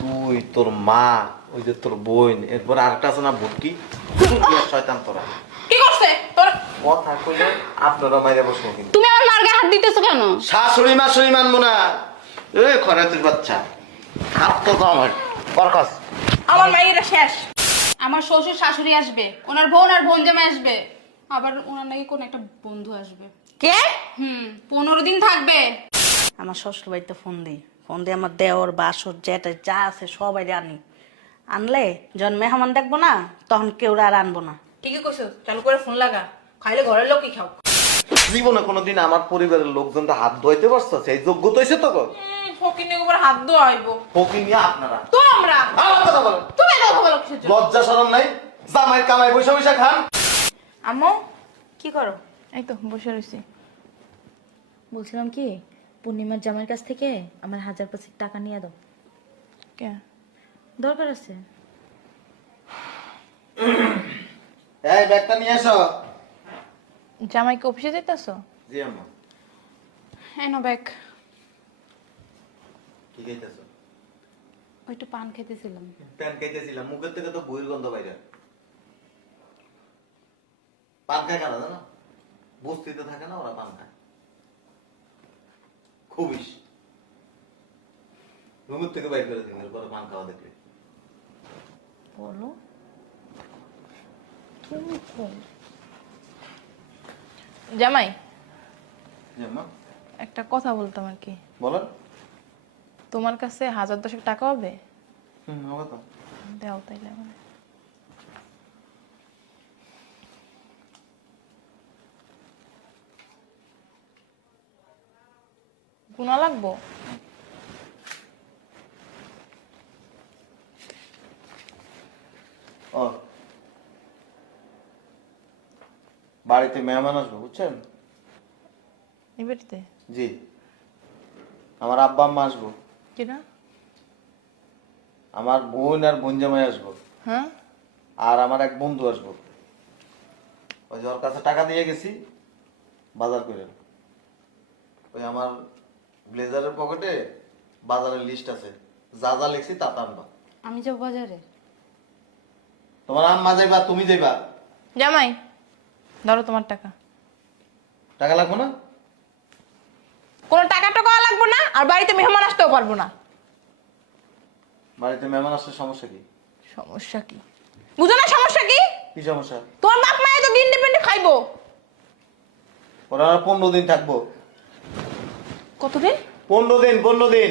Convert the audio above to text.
তুই তোর মা ওই যে তোর বোন এরপর আরেকটা আছে না ভুটকি শয়তান তোরা কি করছে তোর? কথা কইলে আপনারা মাইরে বসবো কিন্তু তুমি আমার মার গায়ে হাত দিতেছো কেন? শাশুড়ি মাশুড়ি মানবো না। এই খরাতের বাচ্চা হাত তো আমার বরখাস। আমার মায়েরা শেষ। আমার শ্বশুর শাশুড়ি আসবে, ওনার বোন আর বোন জামাই আসবে, আবার ওনার নাকি কোন একটা বন্ধু আসবে। কে? 15 দিন থাকবে। আমার শ্বশুর বাড়িতে ফোন দিয়ে আমার দেওর বাসর যেটা যা আছে সবাই আনি। আনলে যখন মেহমান দেখবো না তখন কেউ আর আনবো না। ঠিকই কইছো, চালু করে ফোন লাগা, খাইলে ঘরের লোকই খাও। জীবনে কোনোদিন আমার পরিবারের লোকজনটা হাত ধোয়াইতে পারছো? সেই যোগ্যতা হয়েছে তো ফকিনের উপর হাত ধোয়া আইবো। ফকি নিয়ে আপনারা তোমরা আমার কথা বলো। তুমি কথা বলো কিসের জন্য? লজ্জা শরম নাই? জামাই কামাই বসে বসে খান। আম্মু কি করো? এই তো বসে রইছি। বলছিলাম কি, পূর্ণিমার জামাইয়ের কাছ থেকে আমার 1000 টাকা নিয়ে দাও, কে? দরকার আছে। এই ব্যাগটা নিয়ে এসো। জামাইকে অফিসে যেতেছো? জি আম্মা। হ্যাঁ না ব্যাগ। কি খাইতেছো? ওই একটু পান খেতেছিলাম। প্যান খাইতেছিলাম, মুখের থেকে তো বইয়ের গন্ধ বাইরে। পান খায় কেন জানো? বস্তিতে থাকে না, ওরা পান খায় খুবই। রুমের থেকে বাইর করে দিন এরপরে পান খাওয়া দেখলে। বলো তুমি কোন? জামাই জি আম্মা। একটা কথা বলতাম আর কি। বলেন। তোমার কাছে 1010 টাকা হবে? হবে তো। দাও তাইলে আমার। গুণা লাগবো? ও বাড়িতে মেহমান আসবে বুঝছেন? এই বাড়িতে? জি, আমার আব্বা আম্মা আসবো, কিনা? আমার বোন আর বোন জামাই আসবো, হ্যাঁ। আর আমার এক বন্ধু আসবো। ওই যে ওর কাছে টাকা দিয়ে গেছি বাজার করে। ওই আমার ব্লেজারের পকেটে বাজারের লিস্ট আছে, যা যা লিখছি তা তা আনবা। আমি যাবো বাজারে। তোমার আম্মা যাইবা, তুমি যাইবা। জামাই ধরো তোমার টাকা। টাকা লাগবো না? কোনো টাকা টাকা লাগবে না, আর বাড়িতে মেহমান আসতেও পারবো না। বাড়িতে মেহমান আসলে সমস্যা কি? সমস্যা কি বুঝো না? সমস্যা কি? কি সমস্যা? তোমার বাপ মায়ে তো ইন্ডিপেন্ডেন্ট খাইবো। ওরা 15 দিন থাকবো। কতদিন? 15 দিন 15 দিন।